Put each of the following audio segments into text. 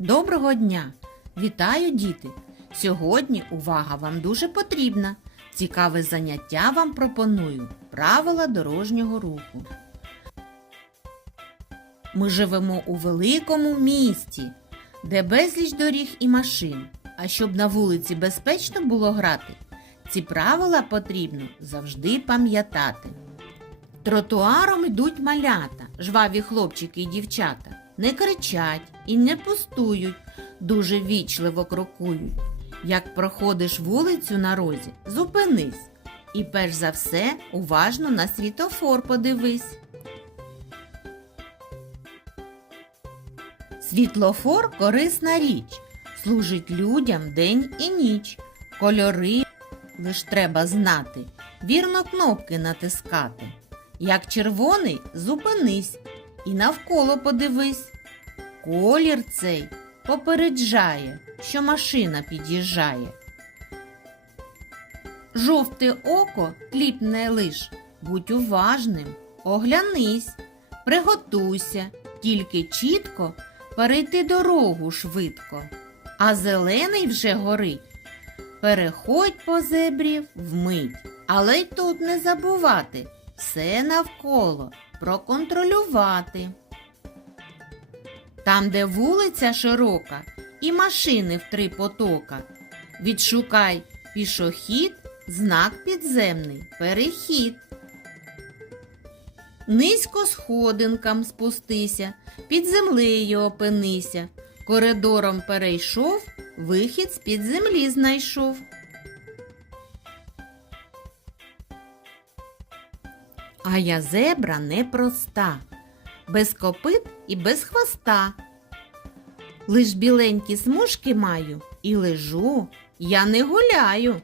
Доброго дня! Вітаю, діти! Сьогодні увага вам дуже потрібна. Цікаве заняття вам пропоную правила дорожнього руху. Ми живемо у великому місті, де безліч доріг і машин. А щоб на вулиці безпечно було грати, ці правила потрібно завжди пам'ятати. Тротуаром йдуть малята, жваві хлопчики і дівчата. Не кричать і не пустують, дуже вічливо крокують. Як проходиш вулицю на розі, зупинись. І перш за все уважно на світофор подивись. Світлофор корисна річ, служить людям день і ніч. Кольори лиш треба знати, вірно кнопки натискати. Як червоний, зупинись і навколо подивись. Колір цей попереджає, що машина під'їжджає. Жовте око кліпне лиш, будь уважним, оглянись, приготуйся, тільки чітко перейти дорогу швидко, а зелений вже горить. Переходь по зебрі вмить, але й тут не забувати все навколо проконтролювати. Там, де вулиця широка і машини в три потока, відшукай пішохід, знак підземний, перехід. Низько сходинкам спустися, під землею опинися, коридором перейшов, вихід з-під землі знайшов. А я зебра непроста, без копит і без хвоста. Лиш біленькі смужки маю і лежу, я не гуляю.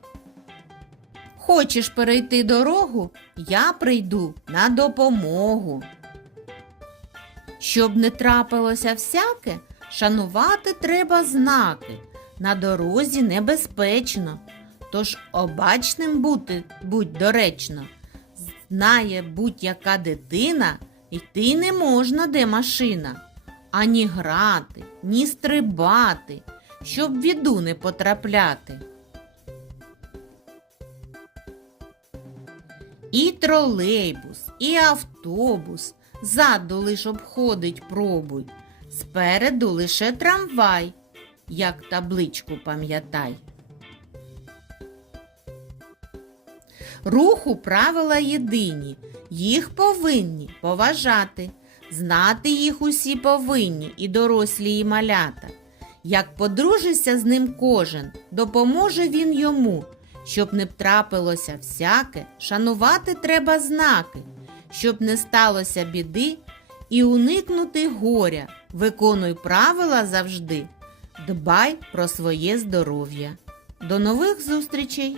Хочеш перейти дорогу, я прийду на допомогу. Щоб не трапилося всяке, шанувати треба знаки. На дорозі небезпечно, тож обачним бути будь доречно. Знає будь-яка дитина, йти не можна, де машина, ані грати, ні стрибати, щоб в біду не потрапляти. І тролейбус, і автобус ззаду лиш обходить пробуй, спереду лише трамвай, як табличку пам'ятай. Руху правила єдині, їх повинні поважати, знати їх усі повинні і дорослі, і малята. Як подружишся з ним кожен, допоможе він йому, щоб не трапилося всяке, шанувати треба знаки, щоб не сталося біди і уникнути горя. Виконуй правила завжди, дбай про своє здоров'я. До нових зустрічей!